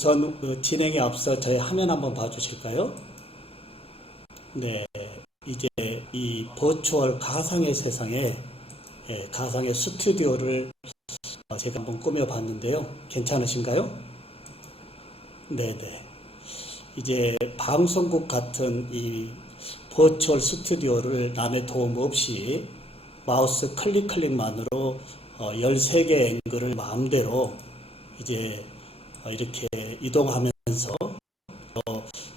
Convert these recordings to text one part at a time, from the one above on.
우선 진행에 앞서 저희 화면 한번 봐주실까요? 네, 이제 이 버추얼 가상의 세상에 가상의 스튜디오를 제가 한번 꾸며봤는데요. 괜찮으신가요? 네네. 이제 방송국 같은 이 버추얼 스튜디오를 남의 도움 없이 마우스 클릭만으로 13개 앵글을 마음대로 이제 이렇게 이동하면서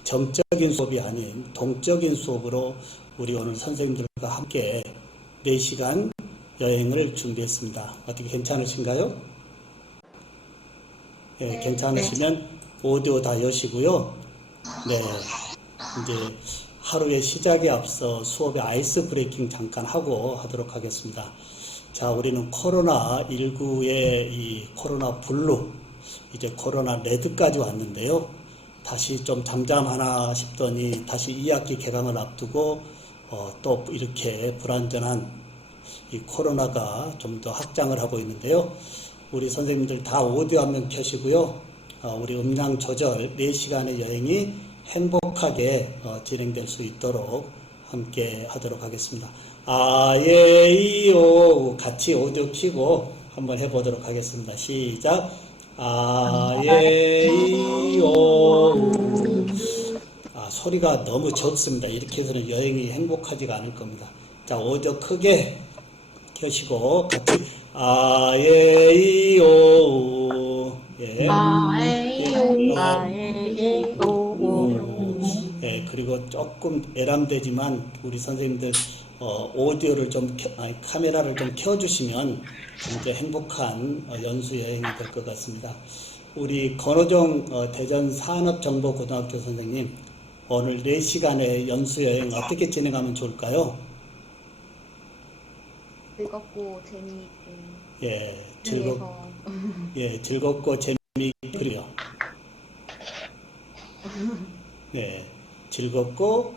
정적인 수업이 아닌 동적인 수업으로 우리 오늘 선생님들과 함께 4시간 여행을 준비했습니다. 어떻게 괜찮으신가요? 네, 괜찮으시면 오디오 다 여시고요. 네, 이제 하루의 시작에 앞서 수업의 아이스 브레이킹 잠깐 하고 하도록 하겠습니다. 자, 우리는 코로나19의 이 코로나 블루, 이제 코로나 레드까지 왔는데요. 다시 좀 잠잠하나 싶더니 다시 2학기 개강을 앞두고 또 이렇게 불안전한 이 코로나가 좀 더 확장을 하고 있는데요. 우리 선생님들 다 오디오 한번 켜시고요. 우리 음량 조절 4시간의 여행이 행복하게 진행될 수 있도록 함께 하도록 하겠습니다. 아예이오 같이 오디오 켜고 한번 해보도록 하겠습니다. 시작. 아예이오. 소리가 너무 좋습니다. 이렇게 해서는 여행이 행복하지가 않을 겁니다. 자, 오디오 크게 켜시고 같이 아예이오. 예. 아에이오 아에이오. 예, 그리고 조금 애람되지만 우리 선생님들 오디오를 좀 카메라를 좀 켜주시면 진짜 행복한 연수 여행이 될 것 같습니다. 우리 권호정 대전 산업정보고등학교 선생님, 오늘 4시간의 연수 여행 어떻게 진행하면 좋을까요? 즐겁고 재미있게. 예, 그래서 즐겁고 재미있고요. 네, 즐겁고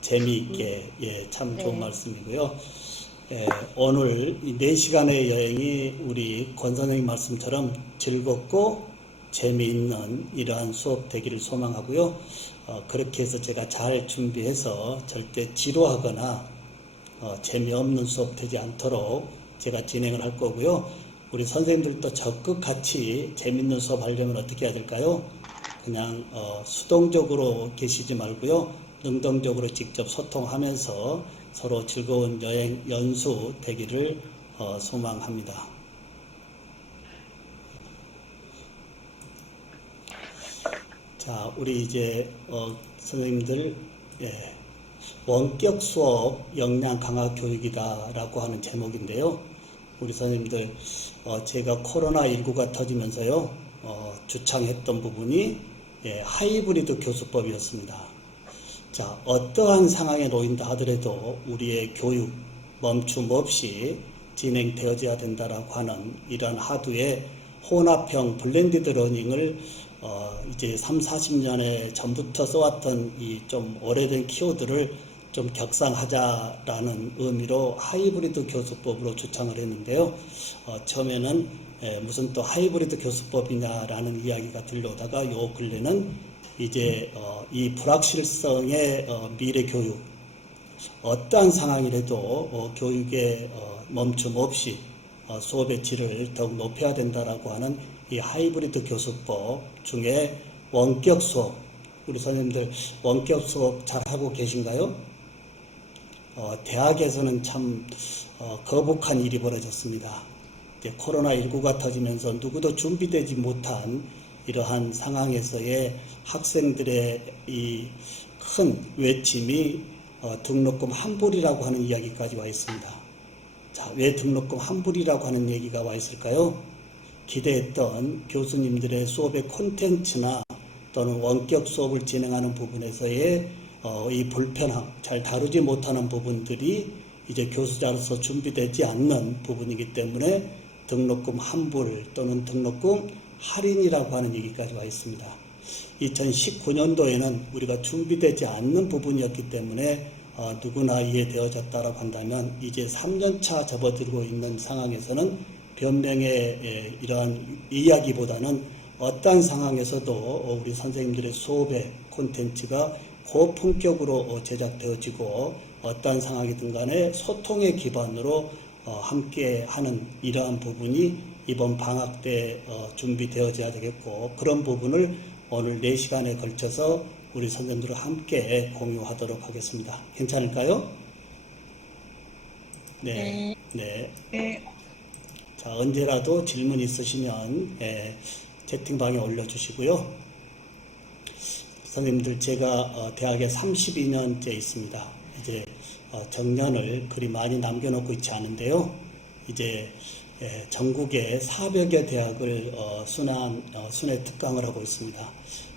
재미있게. 예, 참 좋은 말씀이고요. 예, 오늘 이 4시간의 여행이 우리 권 선생님 말씀처럼 즐겁고 재미있는 이러한 수업 되기를 소망하고요. 그렇게 해서 제가 잘 준비해서 절대 지루하거나 재미없는 수업 되지 않도록 제가 진행을 할 거고요. 우리 선생님들도 적극 같이 재미있는 수업 하려면 어떻게 해야 될까요? 그냥 수동적으로 계시지 말고요. 능동적으로 직접 소통하면서 서로 즐거운 여행 연수 되기를 소망합니다. 자, 우리 이제 선생님들 원격 수업 역량 강화 교육이다라고 하는 제목인데요. 우리 선생님들 제가 코로나19가 터지면서요 주창했던 부분이 하이브리드 교수법이었습니다. 자, 어떠한 상황에 놓인다 하더라도 우리의 교육 멈춤 없이 진행되어져야 된다라고 하는 이러한 하두의 혼합형 블렌디드 러닝을 이제 30-40년에 전부터 써왔던 이 좀 오래된 키워드를 좀 격상하자라는 의미로 하이브리드 교수법으로 주창을 했는데요. 처음에는 무슨 또 하이브리드 교수법이냐라는 이야기가 들려오다가 요 근래는 이제 이 불확실성의 미래 교육, 어떠한 상황이라도 교육에 멈춤 없이 수업의 질을 더욱 높여야 된다라고 하는 이 하이브리드 교수법 중에 원격 수업, 우리 선생님들 원격 수업 잘 하고 계신가요? 대학에서는 참 거북한 일이 벌어졌습니다. 이제 코로나19가 터지면서 누구도 준비되지 못한 이러한 상황에서의 학생들의 이 큰 외침이 등록금 환불이라고 하는 이야기까지 와 있습니다. 자, 왜 등록금 환불이라고 하는 얘기가 와 있을까요? 기대했던 교수님들의 수업의 콘텐츠나 또는 원격 수업을 진행하는 부분에서의 이 불편함, 잘 다루지 못하는 부분들이 이제 교수자로서 준비되지 않는 부분이기 때문에 등록금 환불 또는 등록금 할인이라고 하는 얘기까지 와 있습니다. 2019년도에는 우리가 준비되지 않는 부분이었기 때문에 누구나 이해되어졌다라고 한다면 이제 3년차 접어들고 있는 상황에서는 변명의 이러한 이야기보다는 어떠한 상황에서도 우리 선생님들의 수업의 콘텐츠가 고품격으로 제작되어지고 어떠한 상황이든 간에 소통의 기반으로 함께 하는 이러한 부분이 이번 방학 때 준비되어져야 되겠고, 그런 부분을 오늘 4시간에 걸쳐서 우리 선생님들과 함께 공유하도록 하겠습니다. 괜찮을까요? 네. 네. 자, 언제라도 질문 있으시면 채팅방에 올려주시고요. 선생님들, 제가 대학에 32년째 있습니다. 이제 정년을 그리 많이 남겨놓고 있지 않은데요. 이제 전국에 400여 대학을 순회 특강을 하고 있습니다.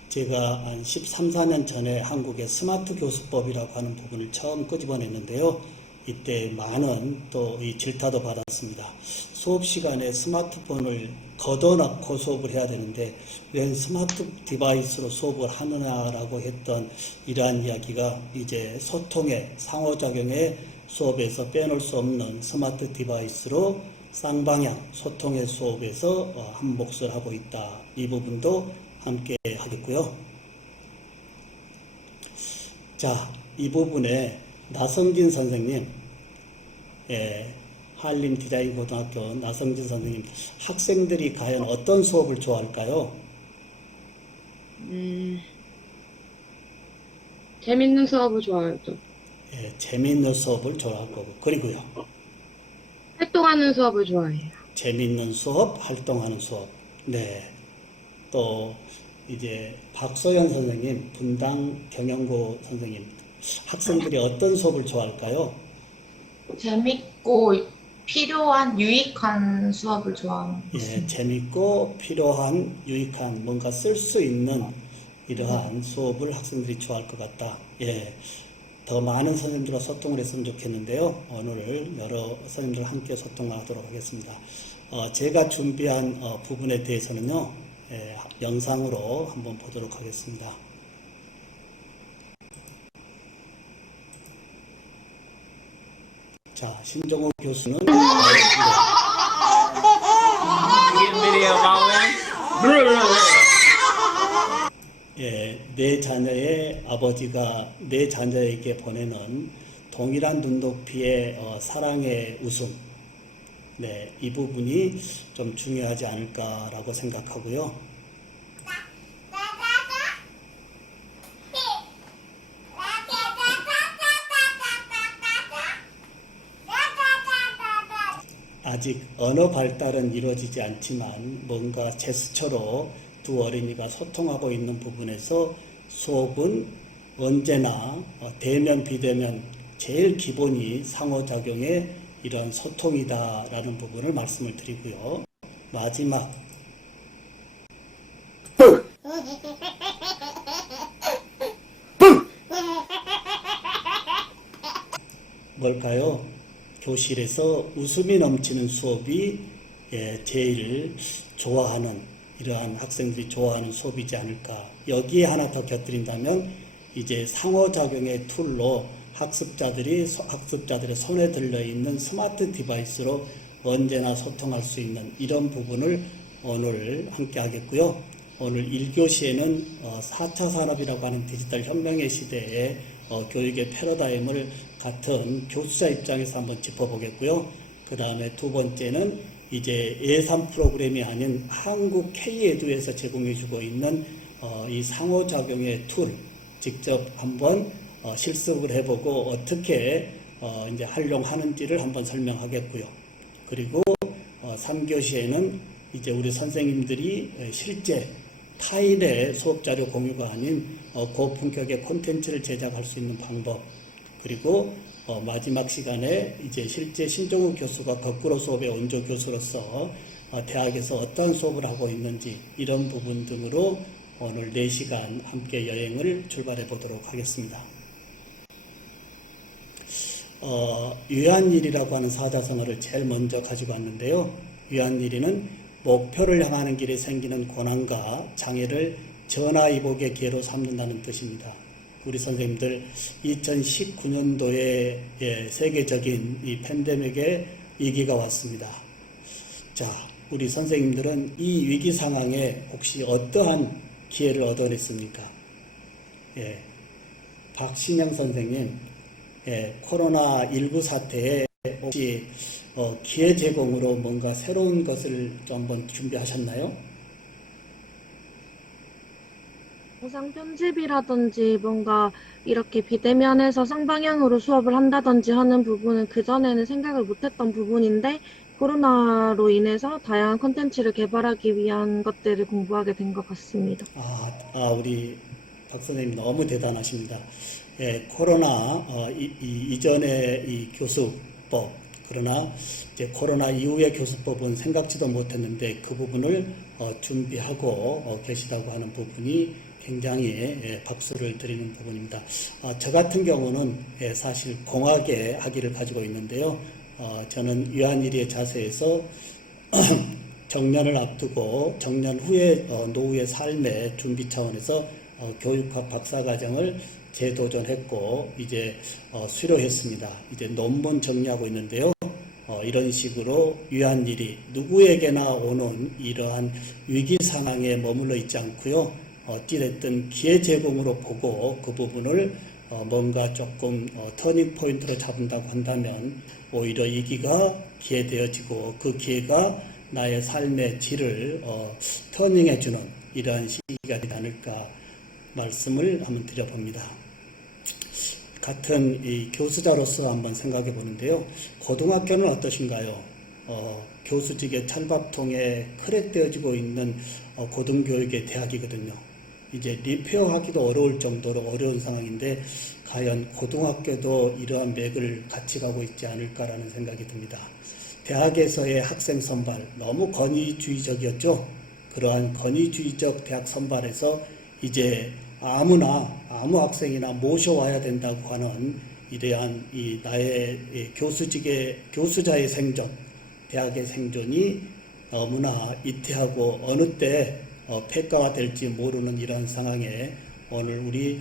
제가 한 13, 14년 전에 한국의 스마트 교수법이라고 하는 부분을 처음 끄집어냈는데요. 이때 많은 또 이 질타도 받았습니다. 수업 시간에 스마트폰을 걷어놓고 수업을 해야 되는데 왜 스마트 디바이스로 수업을 하느냐라고 했던 이러한 이야기가 이제 소통의 상호작용의 수업에서 빼놓을 수 없는 스마트 디바이스로 쌍방향 소통의 수업에서 한 몫을 하고 있다. 이 부분도 함께 하겠고요. 자, 이 부분에 나성진 선생님, 한림 디자인 고등학교 나성진 선생님, 학생들이 과연 어떤 수업을 좋아할까요? 재밌는 수업을 좋아하죠. 재미있는 수업을 좋아할 거고, 그리고요. 활동하는 수업을 좋아해요. 재미있는 수업, 활동하는 수업. 네. 또 이제 박소연 선생님, 분당 경영고 선생님, 학생들이 어떤 수업을 좋아할까요? 재밌고 필요한 유익한 수업을 좋아합니다. 재밌고 필요한 유익한 뭔가 쓸 수 있는 이러한 수업을 학생들이 좋아할 것 같다. 더 많은 선생님들과 소통을 했으면 좋겠는데요. 오늘 여러 선생님들과 함께 소통하도록 하겠습니다. 제가 준비한 부분에 대해서는요, 영상으로 한번 보도록 하겠습니다. 자, 신종호 교수는 내 자녀의 아버지가 내 자녀에게 보내는 동일한 눈높이의 사랑의 웃음, 이 부분이 좀 중요하지 않을까라고 생각하고요. 아직 언어 발달은 이루어지지 않지만 뭔가 제스처로 두 어린이가 소통하고 있는 부분에서 수업은 언제나 대면 비대면 제일 기본이 상호작용의 이런 소통이다라는 부분을 말씀을 드리고요. 마지막 뭘까요? 교실에서 웃음이 넘치는 수업이 제일 좋아하는, 이러한 학생들이 좋아하는 수업이지 않을까. 여기에 하나 더 곁들인다면 이제 상호작용의 툴로 학습자들의 손에 들려있는 스마트 디바이스로 언제나 소통할 수 있는 이런 부분을 오늘 함께 하겠고요. 오늘 1교시에는 4차 산업이라고 하는 디지털 혁명의 시대에 교육의 패러다임을 같은 교수자 입장에서 한번 짚어보겠고요. 그 다음에 두 번째는 이제 예산 프로그램이 아닌 한국 K-에듀에서 제공해주고 있는 이 상호작용의 툴 직접 한번 실습을 해보고 어떻게 이제 활용하는지를 한번 설명하겠고요. 그리고 3교시에는 이제 우리 선생님들이 실제 타일의 수업자료 공유가 아닌 고품격의 콘텐츠를 제작할 수 있는 방법, 그리고 마지막 시간에 이제 실제 신종우 교수가 거꾸로 수업의 원조 교수로서 대학에서 어떤 수업을 하고 있는지 이런 부분 등으로 오늘 4시간 함께 여행을 출발해 보도록 하겠습니다. 유한일이라고 하는 사자성어를 제일 먼저 가지고 왔는데요. 유한일이는 목표를 향하는 길에 생기는 고난과 장애를 전화위복의 기회로 삼는다는 뜻입니다. 우리 선생님들 2019년도에 세계적인 이 팬데믹의 위기가 왔습니다. 자, 우리 선생님들은 이 위기 상황에 혹시 어떠한 기회를 얻어냈습니까? 예, 박신영 선생님, 예, 코로나19 사태에 혹시 기회 제공으로 뭔가 새로운 것을 좀 한번 준비하셨나요? 영상 편집이라든지 뭔가 이렇게 비대면에서 쌍방향으로 수업을 한다든지 하는 부분은 그전에는 생각을 못했던 부분인데 코로나로 인해서 다양한 콘텐츠를 개발하기 위한 것들을 공부하게 된 것 같습니다. 우리 박 선생님 너무 대단하십니다. 예, 코로나 이전의 이 교수법, 그러나 이제 코로나 이후의 교수법은 생각지도 못했는데 그 부분을 준비하고 계시다고 하는 부분이 굉장히 박수를 드리는 부분입니다. 저 같은 경우는 사실 공학의 학위를 가지고 있는데요. 저는 유한일의 자세에서 정년을 앞두고 정년 후에 노후의 삶의 준비 차원에서 교육학 박사과정을 재도전했고 이제 수료했습니다. 이제 논문 정리하고 있는데요. 이런 식으로 유한일이 누구에게나 오는 이러한 위기 상황에 머물러 있지 않고요. 어찌됐든 기회 제공으로 보고 그 부분을 뭔가 조금 터닝 포인트로 잡는다고 한다면 오히려 이 기회가 기회되어지고 그 기회가 나의 삶의 질을 터닝해주는 이러한 시기가 되지 않을까 말씀을 한번 드려봅니다. 같은 이 교수자로서 한번 생각해 보는데요. 고등학교는 어떠신가요? 교수직의 찬밥통에 크랙되어지고 있는 고등교육의 대학이거든요. 이제 리페어하기도 어려울 정도로 어려운 상황인데 과연 고등학교도 이러한 맥을 같이 가고 있지 않을까라는 생각이 듭니다. 대학에서의 학생 선발 너무 권위주의적이었죠. 그러한 권위주의적 대학 선발에서 이제 아무나 아무 학생이나 모셔와야 된다고 하는 이러한 이 나의 교수자의 생존, 대학의 생존이 너무나 이태하고 어느 때 폐가가 될지 모르는 이러한 상황에 오늘 우리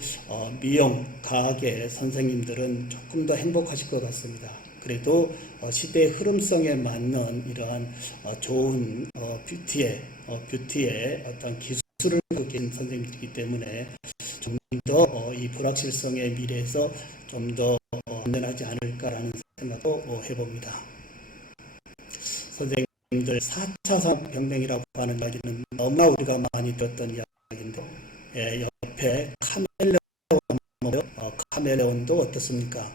미용 과학의 선생님들은 조금 더 행복하실 것 같습니다. 그래도 시대의 흐름성에 맞는 이러한 좋은 뷰티의 어떤 기술을 갖고 계신 선생님들이기 때문에 좀 더 이 불확실성의 미래에서 좀 더 안전하지 않을까라는 생각도 해봅니다. 선생님들 4차 산업혁명이라고 하는 이야기는 너무나 우리가 많이 들었던 이야기인데 옆에 카멜레온도 어떻습니까?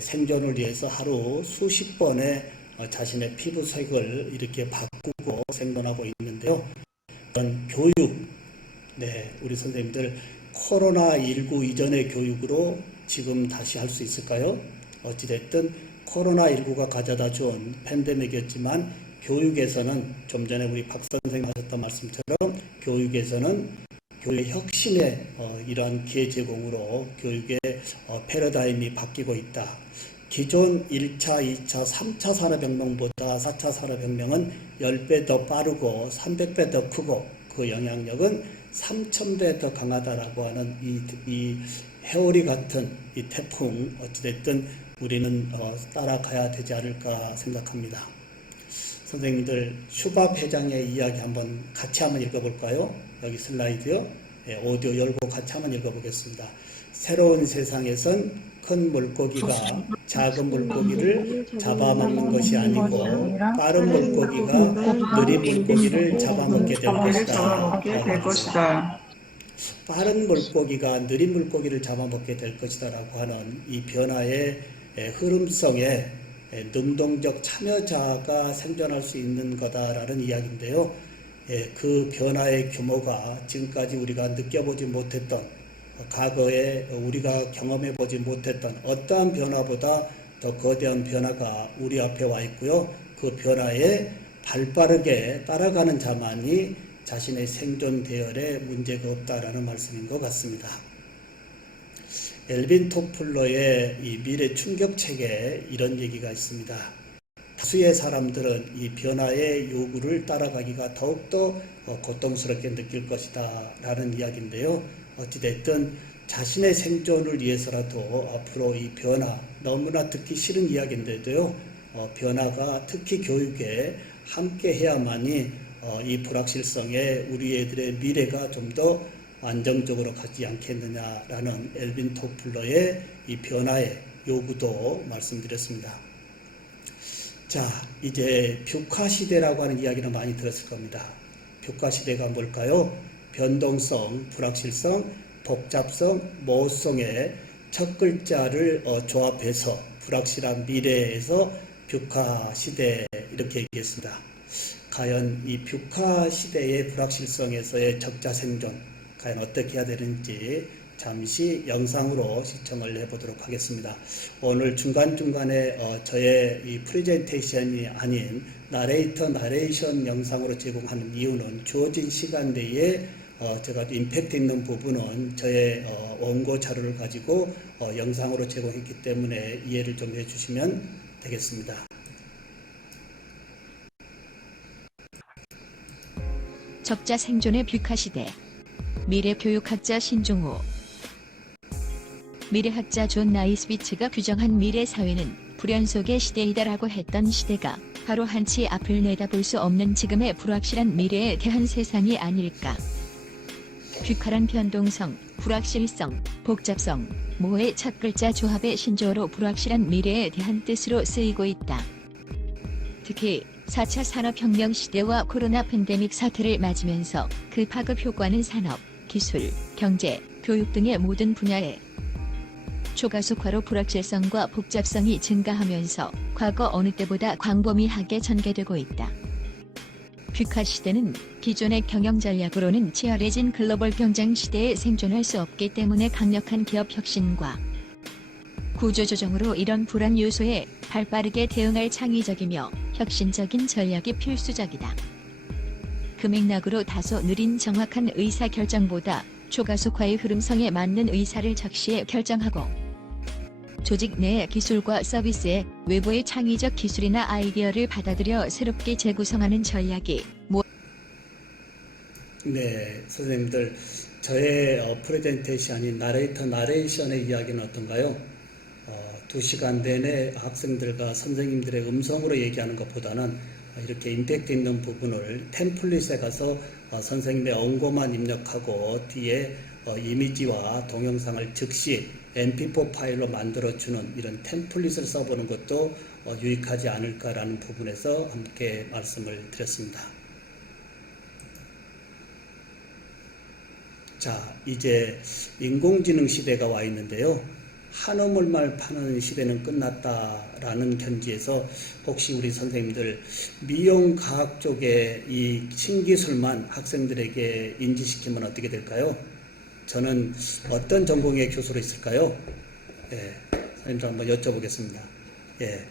생존을 위해서 하루 수십 번의 자신의 피부색을 이렇게 바꾸고 생존하고 있는데요. 그런 교육, 우리 선생님들 코로나19 이전의 교육으로 지금 다시 할 수 있을까요? 어찌됐든 코로나19가 가져다 준 팬데믹이었지만 교육에서는 좀 전에 우리 박 선생님 하셨던 말씀처럼 교육에서는 교육의 혁신의 이러한 기회 제공으로 교육의 패러다임이 바뀌고 있다. 기존 1차, 2차, 3차 산업혁명보다 4차 산업혁명은 10배 더 빠르고 300배 더 크고 그 영향력은 3000배 더 강하다라고 하는 이 해오리 같은 이 태풍 어찌됐든 우리는 따라가야 되지 않을까 생각합니다. 선생님들 슈밥 회장의 이야기 같이 한번 읽어볼까요? 여기 슬라이드요. 오디오 열고 같이 한번 읽어보겠습니다. 새로운 세상에선 큰 물고기가 작은 물고기를 잡아먹는 것이 아니고 빠른 물고기가 느린 물고기를 잡아먹게 될 것이다. 빠른 물고기가 느린 물고기를 잡아먹게 될 것이다라고 하는 이 변화의 흐름성에 능동적 참여자가 생존할 수 있는 거다라는 이야기인데요. 그 변화의 규모가 지금까지 우리가 느껴보지 못했던 과거에 우리가 경험해보지 못했던 어떠한 변화보다 더 거대한 변화가 우리 앞에 와 있고요. 그 변화에 발빠르게 따라가는 자만이 자신의 생존 대열에 문제가 없다라는 말씀인 것 같습니다. 엘빈 토플러의 이 미래 충격책에 이런 얘기가 있습니다. 다수의 사람들은 이 변화의 요구를 따라가기가 더욱더 고통스럽게 느낄 것이다 라는 이야기인데요. 어찌됐든 자신의 생존을 위해서라도 앞으로 이 변화, 너무나 듣기 싫은 이야기인데도요. 변화가 특히 교육에 함께 해야만이 이 불확실성에 우리 애들의 미래가 좀 더 안정적으로 가지 않겠느냐라는 엘빈 토플러의 이 변화의 요구도 말씀드렸습니다. 자, 이제 뷰카 시대라고 하는 이야기는 많이 들었을 겁니다. 뷰카 시대가 뭘까요? 변동성, 불확실성, 복잡성, 모호성의 첫 글자를 조합해서 불확실한 미래에서 뷰카 시대 이렇게 얘기했습니다. 과연 이 뷰카 시대의 불확실성에서의 적자 생존 과연 어떻게 해야 되는지 잠시 영상으로 시청을 해보도록 하겠습니다. 오늘 중간중간에 저의 이 프레젠테이션이 아닌 나레이션 영상으로 제공하는 이유는 주어진 시간 내에 제가 임팩트 있는 부분은 저의 원고 자료를 가지고 영상으로 제공했기 때문에 이해를 좀 해주시면 되겠습니다. 적자 생존의 뷰카 시대. 미래교육학자 신종호. 미래학자 존 나이스비츠가 규정한 미래 사회는 불현 속의 시대이다라고 했던 시대가 바로 한치 앞을 내다볼 수 없는 지금의 불확실한 미래에 대한 세상이 아닐까. 뷰카란 변동성, 불확실성, 복잡성, 모호의 첫 글자 조합의 신조어로 불확실한 미래에 대한 뜻으로 쓰이고 있다. 특히 4차 산업혁명 시대와 코로나 팬데믹 사태를 맞으면서 그 파급 효과는 산업, 기술, 경제, 교육 등의 모든 분야에 초가속화로 불확실성과 복잡성이 증가하면서 과거 어느 때보다 광범위하게 전개되고 있다. 뷰카 시대는 기존의 경영 전략으로는 치열해진 글로벌 경쟁 시대에 생존할 수 없기 때문에 강력한 기업 혁신과 구조조정으로 이런 불안 요소에 발빠르게 대응할 창의적이며 혁신적인 전략이 필수적이다. 그 맥락으로 다소 느린 정확한 의사결정보다 초가속화의 흐름성에 맞는 의사를 적시해 결정하고 조직 내의 기술과 서비스에 외부의 창의적 기술이나 아이디어를 받아들여 새롭게 재구성하는 전략이 네, 선생님들 저의 프레젠테이션이 나레이션의 이야기는 어떤가요? 2시간 내내 학생들과 선생님들의 음성으로 얘기하는 것보다는 이렇게 임팩트 있는 부분을 템플릿에 가서 선생님의 원고만 입력하고 뒤에 이미지와 동영상을 즉시 mp4 파일로 만들어주는 이런 템플릿을 써보는 것도 유익하지 않을까라는 부분에서 함께 말씀을 드렸습니다. 자, 이제 인공지능 시대가 와 있는데요. 한우물만 파는 시대는 끝났다라는 견지에서 혹시 우리 선생님들 미용과학 쪽의 이 신기술만 학생들에게 인지시키면 어떻게 될까요? 저는 어떤 전공의 교수로 있을까요? 예, 선생님들 한번 여쭤보겠습니다. 예,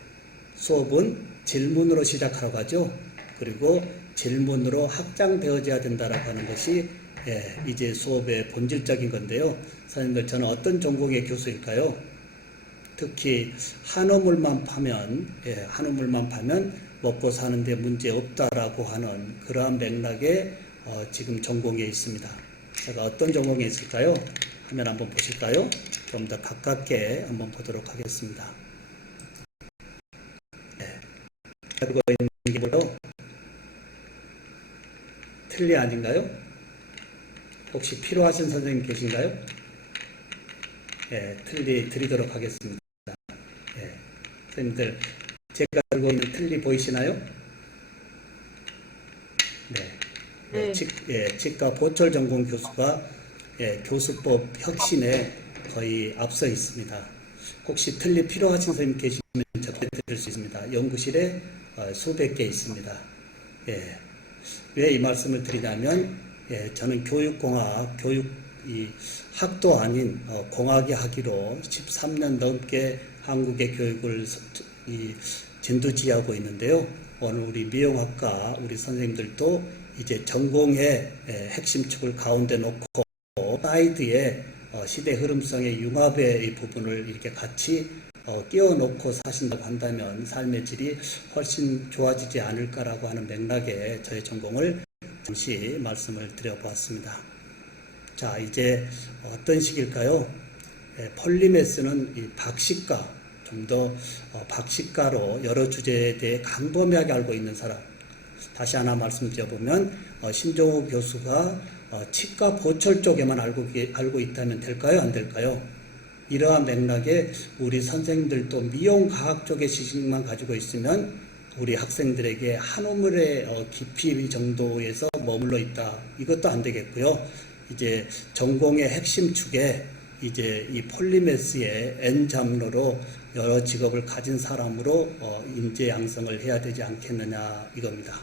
수업은 질문으로 시작하라고 하죠. 그리고 질문으로 확장되어져야 된다라고 하는 것이 이제 수업의 본질적인 건데요. 선생님들 저는 어떤 전공의 교수일까요? 특히 한우물만 파면 먹고 사는데 문제 없다라고 하는 그러한 맥락에 지금 전공에 있습니다. 제가 어떤 전공에 있을까요? 화면 한번 보실까요? 좀 더 가깝게 한번 보도록 하겠습니다. 가지고 있는 게 뭐죠? 틀리 아닌가요? 혹시 필요하신 선생님 계신가요? 예, 틀리 드리도록 하겠습니다. 예, 선생님들 제가 들고 있는 틀리 보이시나요? 네. 치과 보철 전공 교수가 교수법 혁신에 거의 앞서 있습니다. 혹시 틀리 필요하신 선생님 계시면 접해 드릴 수 있습니다. 연구실에 수백 개 있습니다. 예, 왜 이 말씀을 드리냐면 저는 교육공학, 이 학도 아닌 공학의 학위로 13년 넘게 한국의 교육을 진두지휘하고 있는데요. 오늘 우리 미용학과 우리 선생님들도 이제 전공의 핵심 축을 가운데 놓고 사이드에 시대 흐름성의 융합의 이 부분을 이렇게 같이 끼워 놓고 사신다고 한다면 삶의 질이 훨씬 좋아지지 않을까라고 하는 맥락에 저의 전공을 잠시 말씀을 드려보았습니다. 자, 이제 어떤 식일까요? 폴리메스는 이 박식가, 좀 더 박식가로 여러 주제에 대해 강범위하게 알고 있는 사람, 다시 하나 말씀드려보면 신종호 교수가 치과 보철 쪽에만 알고 있다면 될까요? 안 될까요? 이러한 맥락에 우리 선생님들도 미용과학 쪽의 지식만 가지고 있으면 우리 학생들에게 한 우물의 깊이 정도에서 머물러 있다. 이것도 안 되겠고요. 이제 전공의 핵심 축에 이제 이 폴리메스의 N 장르로 여러 직업을 가진 사람으로 인재 양성을 해야 되지 않겠느냐 이겁니다.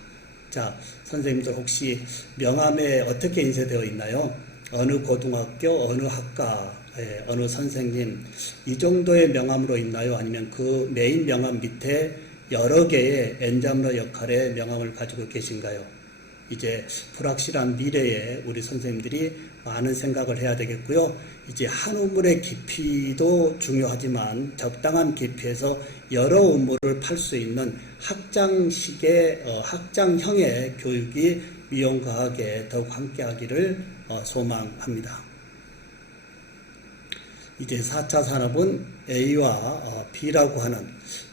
자, 선생님들 혹시 명함에 어떻게 인쇄되어 있나요? 어느 고등학교, 어느 학과, 어느 선생님 이 정도의 명함으로 있나요? 아니면 그 메인 명함 밑에 여러 개의 N장르 역할의 명함을 가지고 계신가요? 이제 불확실한 미래에 우리 선생님들이 많은 생각을 해야 되겠고요. 이제 한 우물의 깊이도 중요하지만 적당한 깊이에서 여러 우물을 팔 수 있는 학장식의 학장형의 교육이 미용과학에 더욱 함께하기를 소망합니다. 이제 4차 산업은 A와 B라고 하는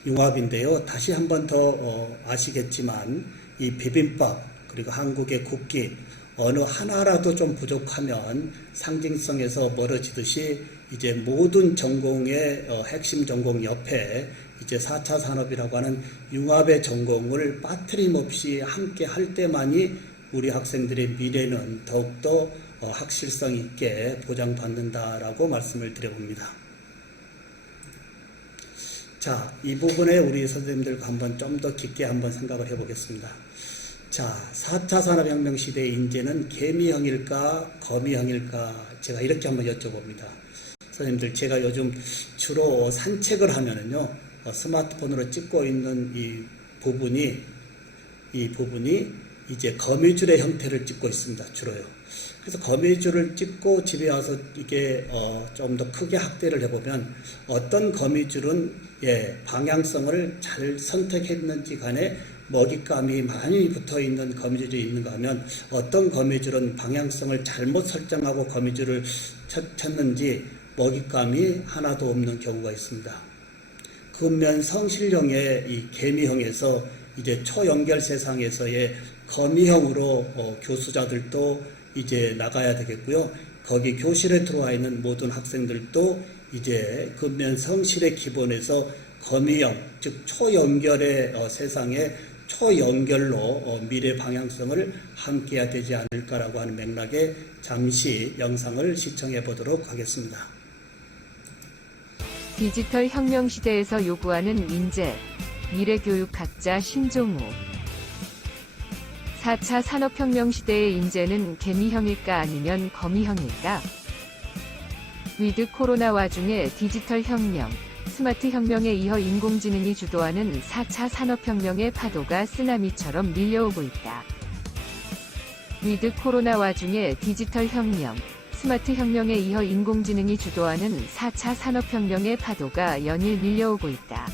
융합인데요. 다시 한 번 더 아시겠지만 이 비빔밥 그리고 한국의 국기 어느 하나라도 좀 부족하면 상징성에서 멀어지듯이 이제 모든 전공의 핵심 전공 옆에 이제 4차 산업이라고 하는 융합의 전공을 빠트림없이 함께 할 때만이 우리 학생들의 미래는 더욱더 확실성 있게 보장받는다라고 말씀을 드려봅니다. 자, 이 부분에 우리 선생님들과 한번 좀 더 깊게 한번 생각을 해보겠습니다. 자, 4차 산업혁명 시대의 인재는 개미형일까 거미형일까 제가 이렇게 한번 여쭤봅니다. 선생님들 제가 요즘 주로 산책을 하면은요 스마트폰으로 찍고 있는 이 부분이 이제 거미줄의 형태를 찍고 있습니다. 주로요. 그래서 거미줄을 찍고 집에 와서 이게 좀 더 크게 확대를 해보면 어떤 거미줄은 방향성을 잘 선택했는지 간에 먹잇감이 많이 붙어있는 거미줄이 있는가 하면 어떤 거미줄은 방향성을 잘못 설정하고 거미줄을 쳤는지 먹잇감이 하나도 없는 경우가 있습니다. 근면 성실형의 이 개미형에서 이제 초연결 세상에서의 거미형으로 교수자들도 이제 나가야 되겠고요. 거기 교실에 들어와 있는 모든 학생들도 이제 근면 성실의 기본에서 거미형, 즉 초연결의 세상에 초연결로 미래 방향성을 함께해야 되지 않을까라고 하는 맥락에 잠시 영상을 시청해 보도록 하겠습니다. 디지털 혁명 시대에서 요구하는 인재, 미래교육학자 신종우. 4차 산업혁명 시대의 인재는 개미형일까 아니면 거미형일까? 위드 코로나 와중에 디지털 혁명, 스마트 혁명에 이어 인공지능이 주도하는 4차 산업혁명의 파도가 쓰나미처럼 밀려오고 있다. 위드 코로나 와중에 디지털 혁명, 스마트 혁명에 이어 인공지능이 주도하는 4차 산업혁명의 파도가 연일 밀려오고 있다.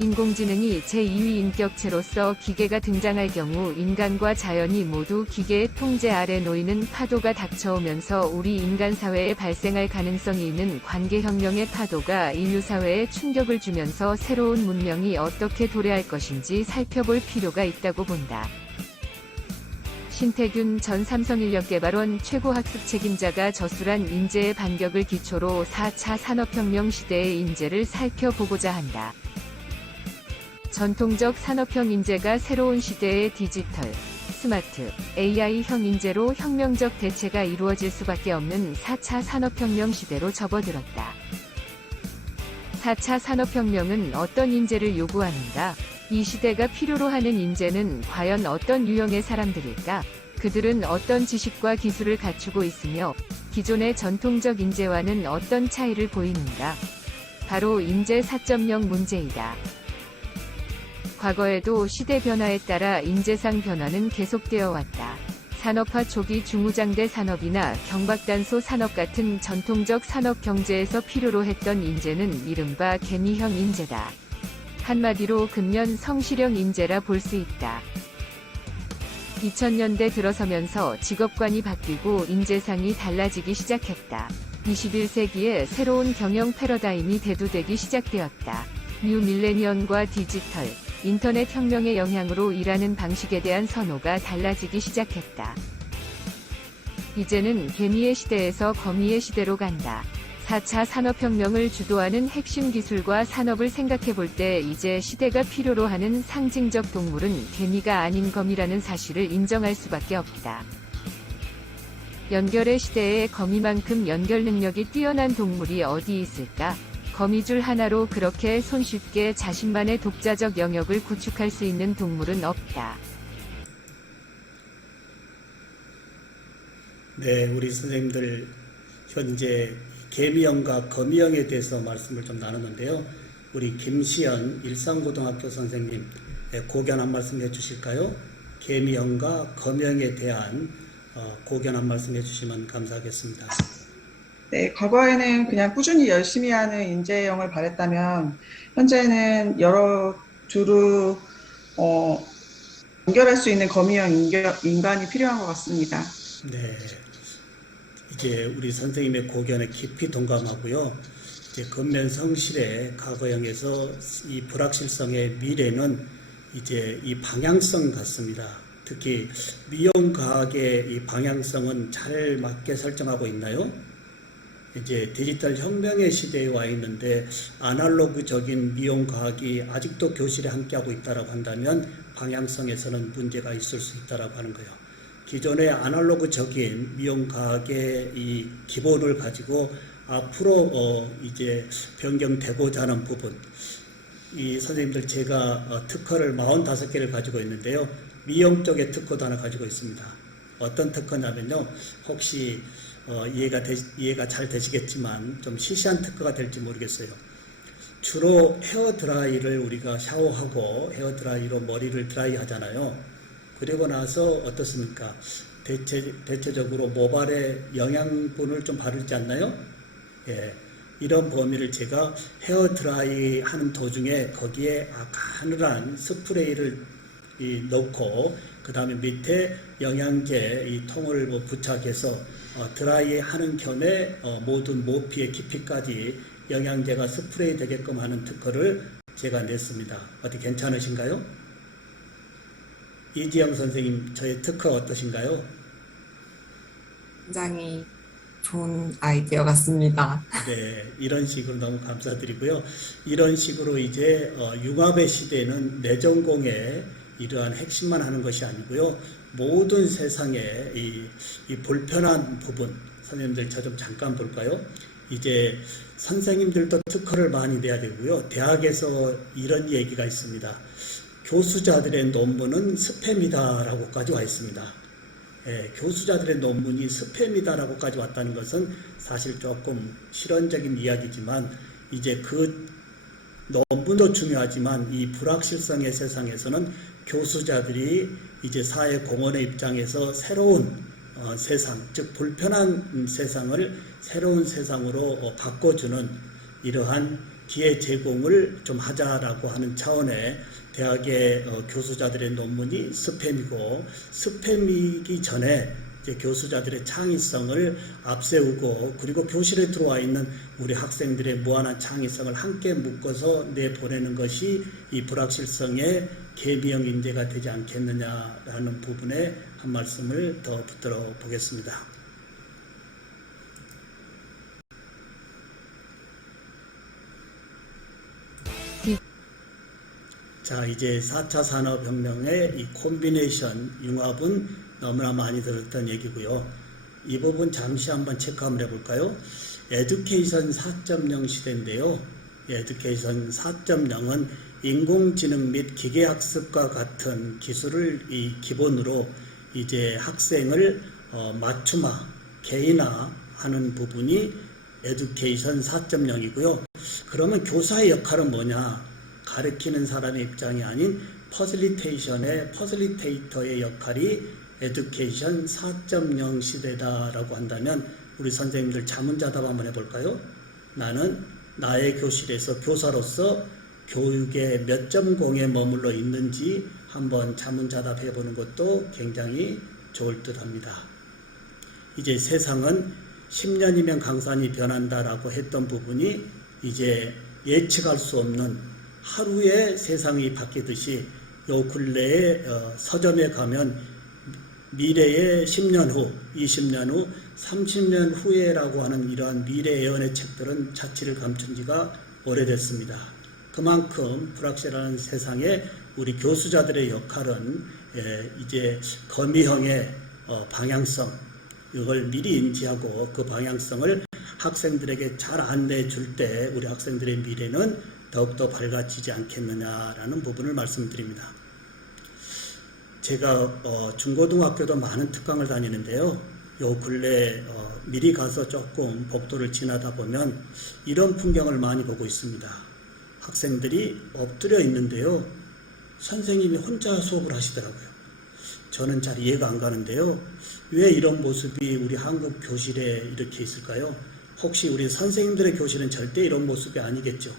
인공지능이 제2위 인격체로서 기계가 등장할 경우 인간과 자연이 모두 기계의 통제 아래 놓이는 파도가 닥쳐오면서 우리 인간 사회에 발생할 가능성이 있는 관계혁명의 파도가 인류 사회에 충격을 주면서 새로운 문명이 어떻게 도래할 것인지 살펴볼 필요가 있다고 본다. 신태균 전 삼성인력개발원 최고학습 책임자가 저술한 인재의 반격을 기초로 4차 산업혁명 시대의 인재를 살펴보고자 한다. 전통적 산업형 인재가 새로운 시대의 디지털, 스마트, AI형 인재로 혁명적 대체가 이루어질 수밖에 없는 4차 산업혁명 시대로 접어들었다. 4차 산업혁명은 어떤 인재를 요구하는가? 이 시대가 필요로 하는 인재는 과연 어떤 유형의 사람들일까? 그들은 어떤 지식과 기술을 갖추고 있으며 기존의 전통적 인재와는 어떤 차이를 보이는가? 바로 인재 4.0 문제이다. 과거에도 시대 변화에 따라 인재상 변화는 계속되어 왔다. 산업화 초기 중무장대 산업이나 경박단소 산업 같은 전통적 산업 경제에서 필요로 했던 인재는 이른바 개미형 인재다. 한마디로 근면 성실형 인재라 볼 수 있다. 2000년대 들어서면서 직업관이 바뀌고 인재상이 달라지기 시작했다. 21세기에 새로운 경영 패러다임이 대두되기 시작되었다. 뉴 밀레니엄과 디지털, 인터넷 혁명의 영향으로 일하는 방식에 대한 선호가 달라지기 시작했다. 이제는 개미의 시대에서 거미의 시대로 간다. 4차 산업혁명을 주도하는 핵심 기술과 산업을 생각해볼 때 이제 시대가 필요로 하는 상징적 동물은 개미가 아닌 거미라는 사실을 인정할 수밖에 없다. 연결의 시대에 거미만큼 연결 능력이 뛰어난 동물이 어디 있을까? 거미줄 하나로 그렇게 손쉽게 자신만의 독자적 영역을 구축할 수 있는 동물은 없다. 네, 우리 선생님들 현재 개미형과 거미형에 대해서 말씀을 좀 나누는데요. 우리 김시연 일산고등학교 선생님 고견 한 말씀 해주실까요? 개미형과 거미형에 대한 고견 한 말씀 해주시면 감사하겠습니다. 네, 과거에는 그냥 꾸준히 열심히 하는 인재형을 바랬다면 현재는 여러 두루 연결할 수 있는 거미형 인간이 필요한 것 같습니다. 네, 이제 우리 선생님의 고견에 깊이 동감하고요. 이제 근면성실의 과거형에서 이 불확실성의 미래는 이제 이 방향성 같습니다. 특히 미용과학의 이 방향성은 잘 맞게 설정하고 있나요? 이제 디지털 혁명의 시대에 와 있는데 아날로그적인 미용과학이 아직도 교실에 함께하고 있다고 한다면 방향성에서는 문제가 있을 수 있다고 하는 거예요. 기존의 아날로그적인 미용과학의 이 기본을 가지고 앞으로 이제 변경되고자 하는 부분, 이 선생님들 제가 특허를 45개를 가지고 있는데요. 미용 쪽의 특허도 하나 가지고 있습니다. 어떤 특허냐면요. 혹시 이해가 잘 되시겠지만 좀 시시한 특허가 될지 모르겠어요. 주로 헤어드라이를 우리가 샤워하고 헤어드라이로 머리를 드라이 하잖아요. 그리고 나서 어떻습니까? 대체적으로 모발에 영양분을 좀 바르지 않나요? 예, 이런 범위를 제가 헤어드라이 하는 도중에 거기에 가늘한 스프레이를 넣고 그 다음에 밑에 영양제 이 통을 부착해서 드라이 하는 겸에 모든 모피의 깊이까지 영양제가 스프레이 되게끔 하는 특허를 제가 냈습니다. 어떻게 괜찮으신가요? 이지영 선생님, 저의 특허 어떠신가요? 굉장히 좋은 아이디어 같습니다. 네, 이런 식으로 너무 감사드리고요. 이런 식으로 이제 융합의 시대는 내전공의 이러한 핵심만 하는 것이 아니고요. 모든 세상의 이 불편한 부분, 선생님들 저 좀 잠깐 볼까요? 이제 선생님들도 특허를 많이 내야 되고요. 대학에서 이런 얘기가 있습니다. 교수자들의 논문은 스팸이다라고까지 와 있습니다. 예, 교수자들의 논문이 스팸이다라고까지 왔다는 것은 사실 조금 실언적인 이야기지만 이제 그 논문도 중요하지만 이 불확실성의 세상에서는 교수자들이 이제 사회 공헌의 입장에서 새로운 세상, 즉 불편한 세상을 새로운 세상으로 바꿔주는 이러한 기회 제공을 좀 하자라고 하는 차원의 대학의 교수자들의 논문이 스팸이고, 스팸이기 전에 이제 교수자들의 창의성을 앞세우고 그리고 교실에 들어와 있는 우리 학생들의 무한한 창의성을 함께 묶어서 내보내는 것이 이 불확실성의 개미형 인재가 되지 않겠느냐라는 부분에 한 말씀을 더 붙들어 보겠습니다. 자, 이제 4차 산업혁명의 이 콤비네이션, 융합은 너무나 많이 들었던 얘기고요. 이 부분 잠시 한번 체크 한번 해볼까요? 에듀케이션 4.0 시대인데요. 에듀케이션 4.0은 인공지능 및 기계학습과 같은 기술을 이 기본으로 이제 학생을 맞춤화, 개인화하는 부분이 에듀케이션 4.0이고요. 그러면 교사의 역할은 뭐냐? 가르치는 사람의 입장이 아닌 퍼실리테이터의 역할이 에듀케이션 4.0 시대다라고 한다면 우리 선생님들 자문자답 한번 해볼까요? 나는 나의 교실에서 교사로서 교육의 몇 점 공에 머물러 있는지 한번 자문자답 해보는 것도 굉장히 좋을 듯 합니다. 이제 세상은 10년이면 강산이 변한다라고 했던 부분이 이제 예측할 수 없는 하루에 세상이 바뀌듯이 요 근래에 서점에 가면 미래의 10년 후, 20년 후, 30년 후에라고 하는 이러한 미래 예언의 책들은 자취를 감춘 지가 오래됐습니다. 그만큼 불확실한 세상에 우리 교수자들의 역할은 이제 거미형의 방향성, 이걸 미리 인지하고 그 방향성을 학생들에게 잘 안내해 줄 때 우리 학생들의 미래는 더욱더 밝아지지 않겠느냐라는 부분을 말씀드립니다. 제가 중고등학교도 많은 특강을 다니는데요. 요 근래 미리 가서 조금 복도를 지나다 보면 이런 풍경을 많이 보고 있습니다. 학생들이 엎드려 있는데요. 선생님이 혼자 수업을 하시더라고요. 저는 잘 이해가 안 가는데요. 왜 이런 모습이 우리 한국 교실에 이렇게 있을까요? 혹시 우리 선생님들의 교실은 절대 이런 모습이 아니겠죠.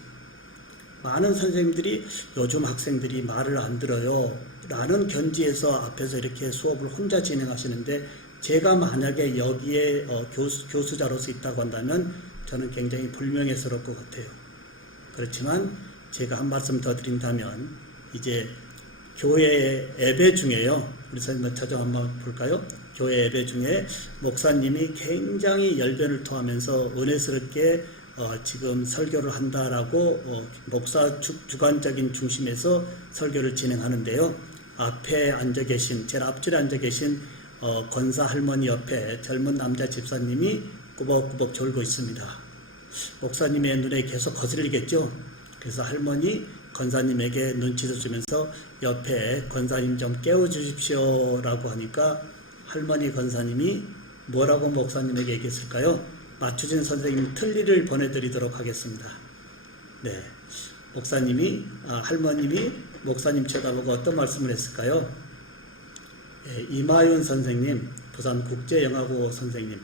많은 선생님들이 요즘 학생들이 말을 안 들어요 라는 견지에서 앞에서 이렇게 수업을 혼자 진행하시는데, 제가 만약에 여기에 교수자로서 있다고 한다면 저는 굉장히 불명예스러울 것 같아요. 그렇지만 제가 한 말씀 더 드린다면, 이제 교회 예배 중에요, 우리 선생님 차정 한번 볼까요? 교회 예배 중에 목사님이 굉장히 열변을 토하면서 은혜스럽게 지금 설교를 한다라고 목사 주관적인 중심에서 설교를 진행하는데요. 앞에 앉아 계신, 제일 앞줄에 앉아 계신 권사 할머니 옆에 젊은 남자 집사님이 꾸벅꾸벅 졸고 있습니다. 목사님의 눈에 계속 거슬리겠죠. 그래서 할머니 권사님에게 눈치를 주면서 옆에 권사님 좀 깨워주십시오 라고 하니까 할머니 권사님이 뭐라고 목사님에게 얘기했을까요? 맞추진 선생님 틀니를 보내드리도록 하겠습니다. 네, 목사님이 할머님이 목사님 쳐다보고 어떤 말씀을 했을까요? 이마윤 선생님, 부산국제영화고 선생님,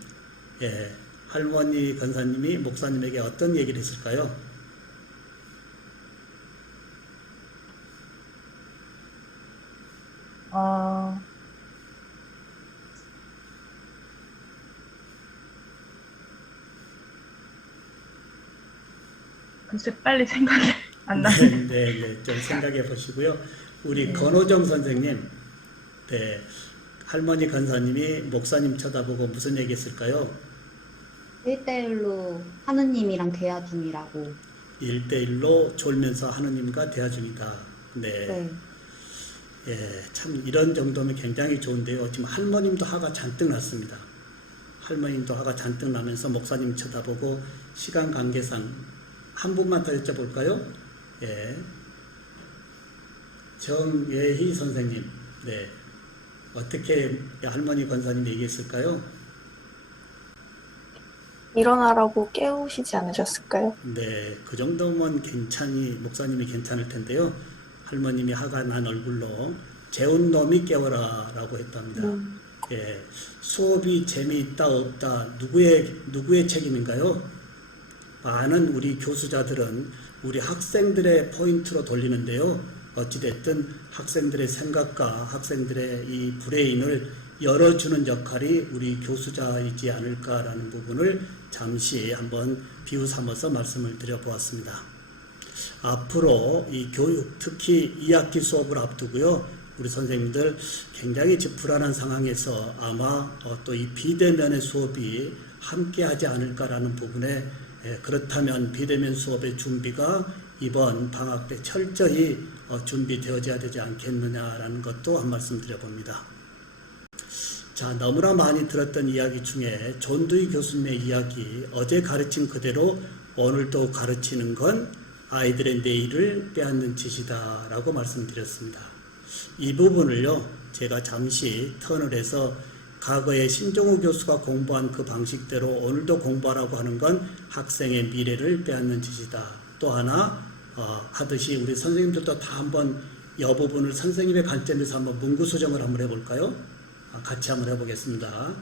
할머니 권사님이 목사님에게 어떤 얘기를 했을까요? 글쎄 빨리 생각이 안 나네. 네, 좀 생각해 보시고요. 우리 권호정 선생님, 네, 할머니 권사님이 목사님 쳐다보고 무슨 얘기 했을까요? 1대1로 하느님이랑 대화 중이라고. 1대1로 졸면서 하느님과 대화 중이다. 네. 네. 예, 참 이런 정도면 굉장히 좋은데요. 지금 할머님도 화가 잔뜩 났습니다. 할머님도 화가 잔뜩 나면서 목사님 쳐다보고 시간 관계상 한 분만 더 여쭤볼까요? 예. 정예희 선생님, 네. 어떻게 할머니 권사님 얘기했을까요? 일어나라고 깨우시지 않으셨을까요? 네, 그 정도면 목사님이 괜찮을 텐데요. 할머님이 화가 난 얼굴로 재운 놈이 깨워라 라고 했답니다. 예, 수업이 재미있다 없다 누구의 책임인가요? 많은 우리 교수자들은 우리 학생들의 포인트로 돌리는데요. 어찌됐든 학생들의 생각과 학생들의 이 브레인을 열어주는 역할이 우리 교수자이지 않을까라는 부분을 잠시 한번 비유 삼아서 말씀을 드려보았습니다. 앞으로 이 교육, 특히 2학기 수업을 앞두고요, 우리 선생님들 굉장히 불안한 상황에서 아마 또 이 비대면의 수업이 함께 하지 않을까라는 부분에, 그렇다면 비대면 수업의 준비가 이번 방학 때 철저히 준비되어져야 되지 않겠느냐라는 것도 한 말씀 드려봅니다. 자, 너무나 많이 들었던 이야기 중에 존두희 교수님의 이야기, 어제 가르친 그대로 오늘도 가르치는 건 아이들의 내일을 빼앗는 짓이다 라고 말씀드렸습니다. 이 부분을요, 제가 잠시 턴을 해서 과거에 신종우 교수가 공부한 그 방식대로 오늘도 공부하라고 하는 건 학생의 미래를 빼앗는 짓이다. 또 하나 하듯이 우리 선생님들도 다 한번 이 부분을 선생님의 관점에서 한번 문구수정을 한번 해볼까요? 같이 한번 해보겠습니다.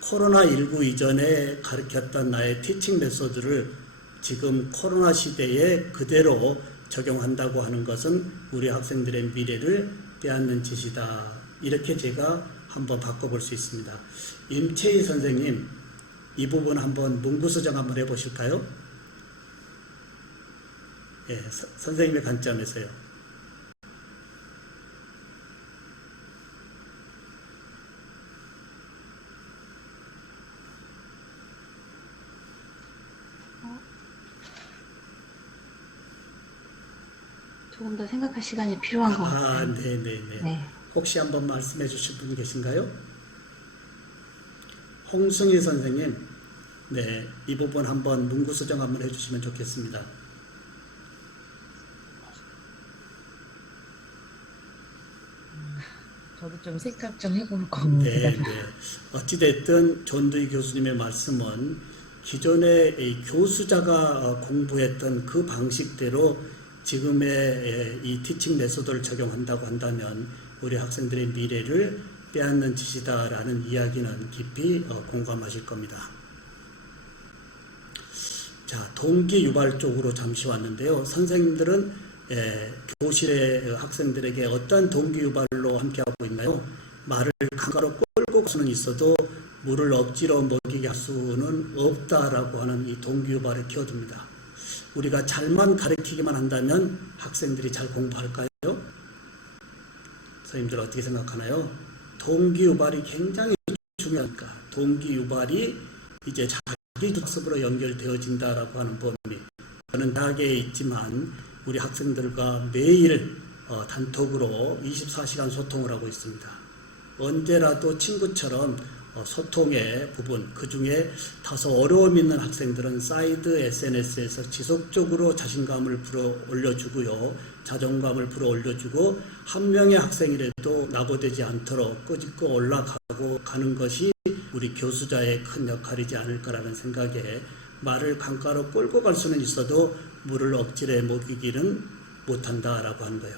코로나19 이전에 가르쳤던 나의 티칭 메소드를 지금 코로나 시대에 그대로 적용한다고 하는 것은 우리 학생들의 미래를 빼앗는 짓이다. 이렇게 제가 한번 바꿔볼 수 있습니다. 임채희 선생님, 이 부분 한번 문구수정 한번 해보실까요? 예, 선생님의 관점에서요. 조금 더 생각할 시간이 필요한 것 같아요. 네네네. 네. 혹시 한번 말씀해 주실 분 계신가요? 홍승희 선생님, 네, 이 부분 한번 문구 수정 한번 해주시면 좋겠습니다. 저도 좀 생각 좀 해볼 겁니다. 네. 어찌됐든 존두희 교수님의 말씀은 기존의 이 교수자가 공부했던 그 방식대로 지금의 이 티칭 메소드를 적용한다고 한다면 우리 학생들의 미래를 빼앗는 짓이다라는 이야기는 깊이 공감하실 겁니다. 자, 동기 유발 쪽으로 잠시 왔는데요. 선생님들은 교실의 학생들에게 어떤 동기 유발로 함께하고 있나요? 말을 강가로 끌고 갈 수는 있어도 물을 억지로 먹이게 할 수는 없다라고 하는 이 동기 유발을 키워줍니다. 우리가 잘만 가르치기만 한다면 학생들이 잘 공부할까요? 선생님들 어떻게 생각하나요? 동기 유발이 굉장히 중요하니까 동기 유발이 이제 자기 학습으로 연결되어진다라고 하는 범위. 저는 대학에 있지만 우리 학생들과 매일 단톡으로 24시간 소통을 하고 있습니다. 언제라도 친구처럼 소통의 부분, 그 중에 다소 어려움 있는 학생들은 사이드 SNS에서 지속적으로 자신감을 불어 올려주고요. 자존감을 불어 올려주고 한 명의 학생이라도 낙오되지 않도록 끄집고 올라가고 가는 것이 우리 교수자의 큰 역할이지 않을까라는 생각에 말을 강가로 끌고 갈 수는 있어도 물을 억지로 먹이기는 못한다라고 하는 거예요.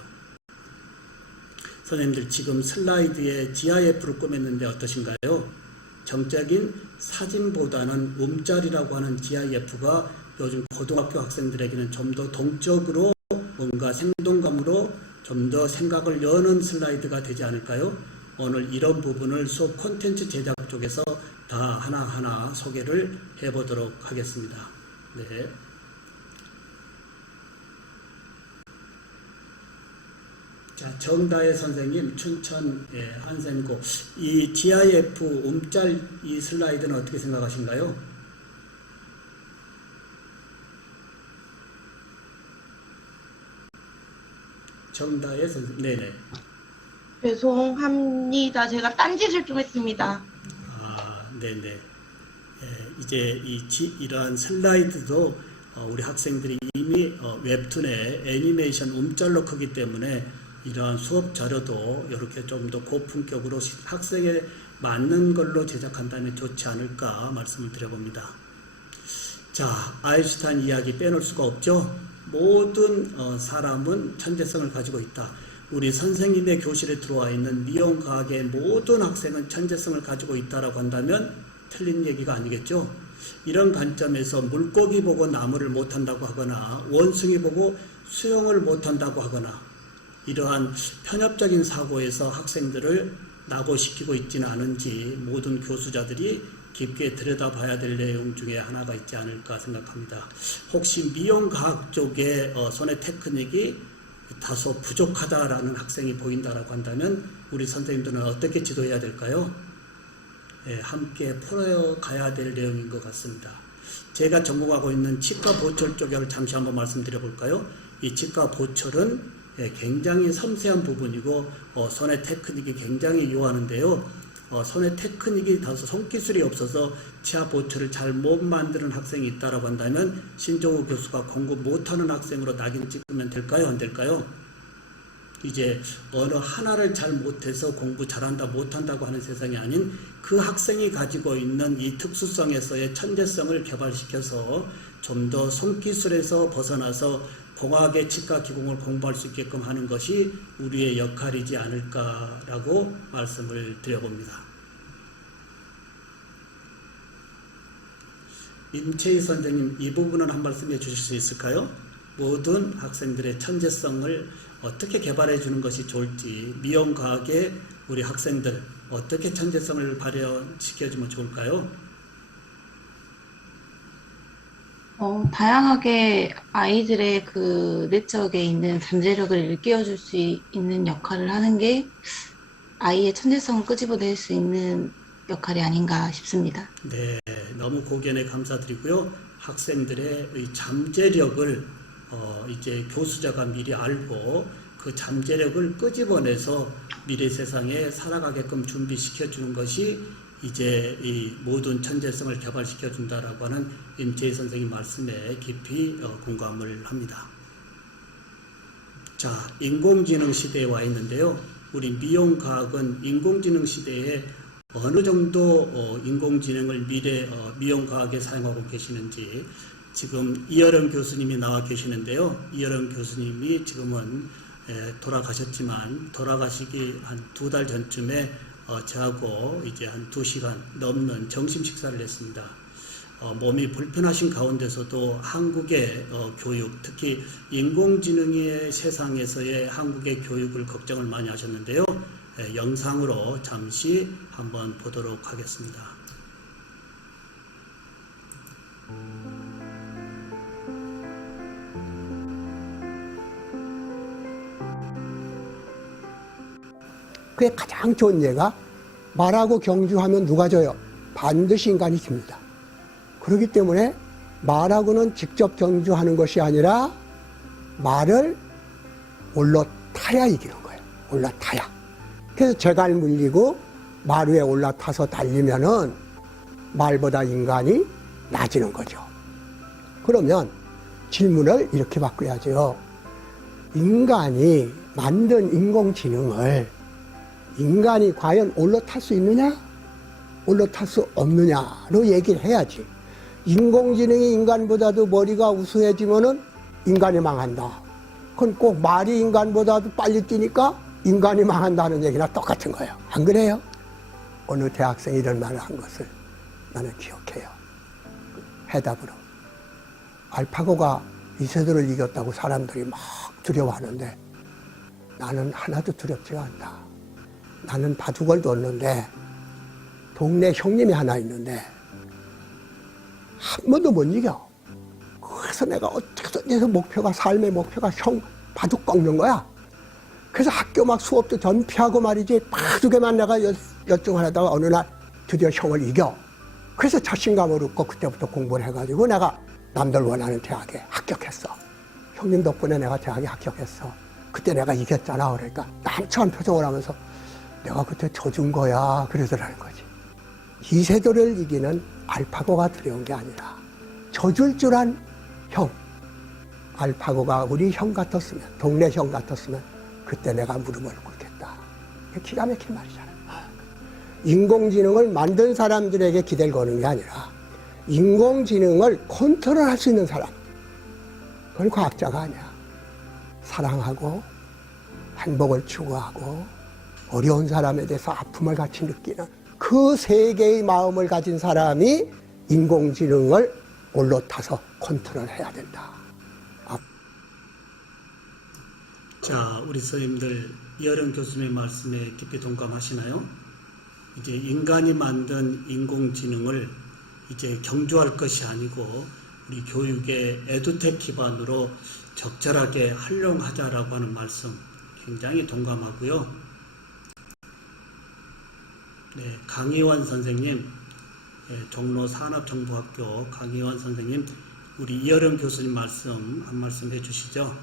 선생님들 지금 슬라이드에 GIF를 꾸몄는데 어떠신가요? 정적인 사진보다는 움짤이라고 하는 GIF가 요즘 고등학교 학생들에게는 좀 더 동적으로 뭔가 생동감으로 좀 더 생각을 여는 슬라이드가 되지 않을까요? 오늘 이런 부분을 수업 콘텐츠 제작 쪽에서 다 하나하나 소개를 해보도록 하겠습니다. 네. 자, 정다혜 선생님, 춘천 한샘고 이 GIF 움짤 이 슬라이드는 어떻게 생각하신가요? 정다혜 선생님, 네네. 죄송합니다. 제가 딴짓을 좀 했습니다. 네네. 이제 이러한 슬라이드도 우리 학생들이 이미 웹툰의 애니메이션 움짤로 크기 때문에 이러한 수업 자료도 이렇게 좀 더 고품격으로 학생에 맞는 걸로 제작한다면 좋지 않을까 말씀을 드려봅니다. 자, 아인슈타인 이야기 빼놓을 수가 없죠. 모든 사람은 천재성을 가지고 있다. 우리 선생님의 교실에 들어와 있는 미용과학의 모든 학생은 천재성을 가지고 있다라고 한다면 틀린 얘기가 아니겠죠. 이런 관점에서 물고기 보고 나무를 못한다고 하거나 원숭이 보고 수영을 못한다고 하거나 이러한 편협적인 사고에서 학생들을 낙오시키고 있지는 않은지 모든 교수자들이 깊게 들여다봐야 될 내용 중에 하나가 있지 않을까 생각합니다. 혹시 미용과학 쪽에 손의 테크닉이 다소 부족하다라는 학생이 보인다라고 한다면 우리 선생님들은 어떻게 지도해야 될까요? 함께 풀어가야 될 내용인 것 같습니다. 제가 전공하고 있는 치과 보철 쪽을 잠시 한번 말씀드려 볼까요? 이 치과 보철은 굉장히 섬세한 부분이고 손의 테크닉이 굉장히 요하는데요. 손의 테크닉이 다소 손기술이 없어서 치아 보철을 잘 못 만드는 학생이 있다고 한다면 신종우 교수가 공부 못하는 학생으로 낙인 찍으면 될까요? 안 될까요? 이제 언어 하나를 잘 못해서 공부 잘한다 못한다고 하는 세상이 아닌 그 학생이 가지고 있는 이 특수성에서의 천재성을 개발시켜서 좀 더 손기술에서 벗어나서 공학의 치과 기공을 공부할 수 있게끔 하는 것이 우리의 역할이지 않을까라고 말씀을 드려봅니다. 임채희 선생님, 이 부분은 한 말씀 해주실 수 있을까요? 모든 학생들의 천재성을 어떻게 개발해 주는 것이 좋을지, 미용과학의 우리 학생들 어떻게 천재성을 발현시켜주면 좋을까요? 다양하게 아이들의 그 내적에 있는 잠재력을 일깨워줄 수 있는 역할을 하는 게 아이의 천재성을 끄집어낼 수 있는 역할이 아닌가 싶습니다. 네, 너무 고견에 감사드리고요. 학생들의 이 잠재력을 이제 교수자가 미리 알고 그 잠재력을 끄집어내서 미래 세상에 살아가게끔 준비시켜 주는 것이 이제 이 모든 천재성을 개발시켜 준다라고 하는 임채희 선생님 말씀에 깊이 공감을 합니다. 자, 인공지능 시대에 와 있는데요. 우리 미용과학은 인공지능 시대에 어느 정도 인공지능을 미용과학에 사용하고 계시는지 지금 이여름 교수님이 나와 계시는데요. 이여름 교수님이 지금은 돌아가셨지만 돌아가시기 한 2달 전쯤에 저하고 이제 한 2시간 넘는 점심 식사를 했습니다. 몸이 불편하신 가운데서도 한국의 교육, 특히 인공지능의 세상에서의 한국의 교육을 걱정을 많이 하셨는데요. 영상으로 잠시 한번 보도록 하겠습니다. 그게 가장 좋은 예가 말하고 경주하면 누가 져요? 반드시 인간이 집니다. 그렇기 때문에 말하고는 직접 경주하는 것이 아니라 말을 올라타야 이기는 거예요. 올라타야. 그래서 제갈 물리고 말 위에 올라타서 달리면은 말보다 인간이 낮아지는 거죠. 그러면 질문을 이렇게 바꿔야죠. 인간이 만든 인공지능을 인간이 과연 올라탈 수 있느냐? 올라탈 수 없느냐로 얘기를 해야지. 인공지능이 인간보다도 머리가 우수해지면은 인간이 망한다. 그건 꼭 말이 인간보다도 빨리 뛰니까 인간이 망한다는 얘기나 똑같은 거예요. 안 그래요? 어느 대학생이 이런 말을 한 것을 나는 기억해요. 해답으로. 알파고가 이세돌을 이겼다고 사람들이 막 두려워하는데 나는 하나도 두렵지가 않다. 나는 바둑을 뒀는데 동네 형님이 하나 있는데 한 번도 못 이겨. 그래서 내가 어떻게든 해서 삶의 목표가 형 바둑 꺾는 거야. 그래서 학교 막 수업도 전피하고 말이지 바둑에만 내가 열중하다가 어느 날 드디어 형을 이겨. 그래서 자신감을 얻고 그때부터 공부를 해가지고 내가 남들 원하는 대학에 합격했어. 형님 덕분에 내가 대학에 합격했어. 그때 내가 이겼잖아. 그러니까 남처럼 표정을 하면서 내가 그때 져준 거야. 그러더라는 거지. 이세돌을 이기는 알파고가 두려운 게 아니라 져줄 줄 안 형. 알파고가 우리 형 같았으면, 동네 형 같았으면 그때 내가 무릎을 꿇겠다. 기가 막힌 말이잖아. 인공지능을 만든 사람들에게 기대를 거는 게 아니라 인공지능을 컨트롤할 수 있는 사람. 그건 과학자가 아니야. 사랑하고 행복을 추구하고 어려운 사람에 대해서 아픔을 같이 느끼는 그 세 개의 마음을 가진 사람이 인공지능을 올라타서 컨트롤해야 된다. 자, 우리 선생님들 이여름 교수님의 말씀에 깊이 동감하시나요? 이제 인간이 만든 인공지능을 이제 경주할 것이 아니고 우리 교육의 에듀텍 기반으로 적절하게 활용하자라고 하는 말씀 굉장히 동감하고요. 네, 강희원 선생님, 종로 산업정보학교 강희원 선생님, 우리 이여름 교수님 말씀 한 말씀 해주시죠.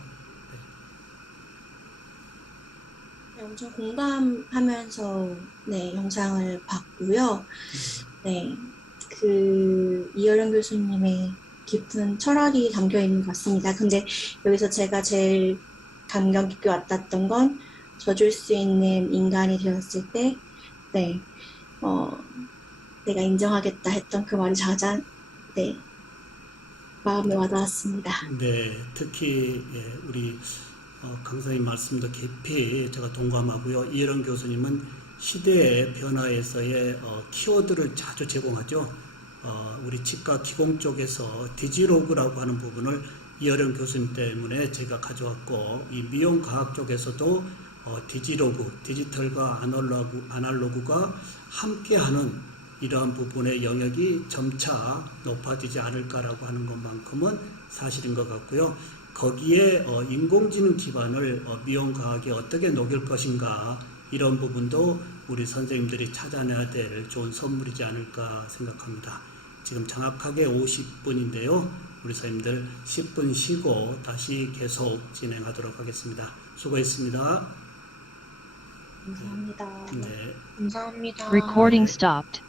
네, 엄청 공감하면서 영상을 봤고요. 네, 이여름 교수님의 깊은 철학이 담겨 있는 것 같습니다. 근데 여기서 제가 제일 감명 깊게 와닿았던 건 져줄 수 있는 인간이 되었을 때, 내가 인정하겠다 했던 그 말이 가장 마음에 와닿았습니다. 네, 특히 우리 강 선생님 말씀도 깊이 제가 동감하고요. 이여름 교수님은 시대의 변화에서의 키워드를 자주 제공하죠. 우리 치과 기공 쪽에서 디지로그라고 하는 부분을 이여름 교수님 때문에 제가 가져왔고, 이 미용과학 쪽에서도 디지로그, 디지털과 아날로그가 함께하는 이러한 부분의 영역이 점차 높아지지 않을까라고 하는 것만큼은 사실인 것 같고요. 거기에 인공지능 기반을 미용과학이 어떻게 녹일 것인가, 이런 부분도 우리 선생님들이 찾아내야 될 좋은 선물이지 않을까 생각합니다. 지금 정확하게 50분인데요. 우리 선생님들 10분 쉬고 다시 계속 진행하도록 하겠습니다. 수고했습니다. 감사합니다. 네. 감사합니다. Recording stopped.